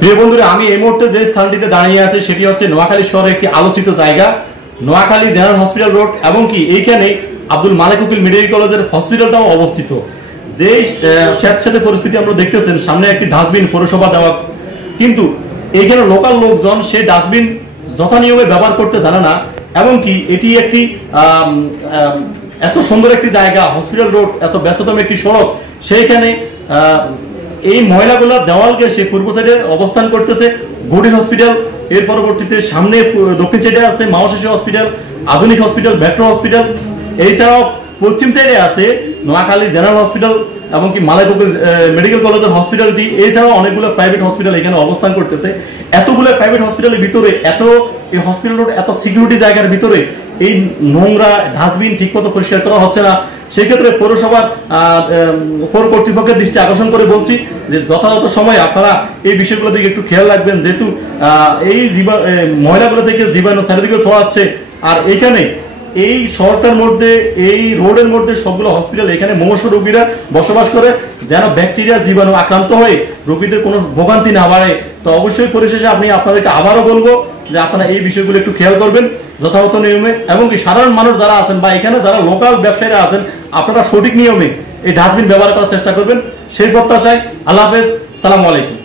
প্রিয় বন্ধুরা, আমি এই মুহূর্তে যে স্থানটিতে দাঁড়িয়ে আছি সেটি হচ্ছে নোয়াখালী শহরের একটি আলোচিত জায়গা, নোয়াখালী জেনারেল হসপিটাল রোড, এবং কি এইখানে আব্দুল মালেক উকিল মেডিকেল কলেজের হসপিটালটাও অবস্থিত। যে স্যাঁতস্যাঁতে পরিস্থিতি আমরা দেখতেছেন, সামনে একটি ডাস্টবিন পৌরসভা দেওয়া, কিন্তু এইখানে লোকাল লোকজন সেই ডাস্টবিন যথানিয়মে ব্যবহার করতে জানে না। এবং কি এটি একটি এত সুন্দর একটি জায়গা, হসপিটাল রোড, এত ব্যস্ততম একটি সড়ক, সেইখানে এই ময়লাগুলো দেওয়ালকে সে পূর্ব সাইডে অবস্থান করতেছে গডিন হসপিটাল, এর পরবর্তীতে সামনে দক্ষিণ সাইডে আছে মাওশাসী হসপিটাল, আধুনিক হসপিটাল, মেট্রো হসপিটাল, এছাড়াও পশ্চিম সাইডে আছে নোয়াখালী জেনারেল হসপিটাল এবং কি মালেক উকিল মেডিকেল কলেজের হসপিটালটি। এছাড়াও অনেকগুলো প্রাইভেট হসপিটাল এখানে অবস্থান করতেছে। এতগুলো প্রাইভেট হসপিটালের ভিতরে, এই হসপিটাল রোড, এত সিকিউরিটি জায়গার ভিতরে এই নোংরা ডাস্টবিন ঠিকমতো পরিষ্কার করা হচ্ছে না। সেই ক্ষেত্রে পৌরসভার পৌর কর্তৃপক্ষের দৃষ্টি আকর্ষণ করে বলছি যে যথাযথ সময় আপনারা এই বিষয়গুলো দিকে একটু খেয়াল রাখবেন, যেহেতু এই ময়লাগুলো থেকে জীবাণু চারিদিকে ছড়াচ্ছে। আর এইখানে এই শহরটার মধ্যে, এই রোডের মধ্যে সবগুলো হসপিটাল, এখানে মুমূর্ষু রোগীরা বসবাস করে, যেন ব্যাকটেরিয়া জীবাণু আক্রান্ত হয়ে রোগীদের কোনো ভোগান্তি না বাড়ে। তো অবশ্যই পরিশেষে আপনাদেরকে আবারও বলবো যে আপনারা এই বিষয়গুলো একটু খেয়াল করবেন যথাযথ নিয়মে, এবং কি সাধারণ মানুষ যারা আছেন বা এখানে যারা লোকাল ব্যবসায়ীরা আছেন, আপনারা সঠিক নিয়মে এই ডাস্টবিন ব্যবহার করার চেষ্টা করবেন। সেই প্রত্যাশায় আল্লাহ হাফেজ, সালামু আলাইকুম।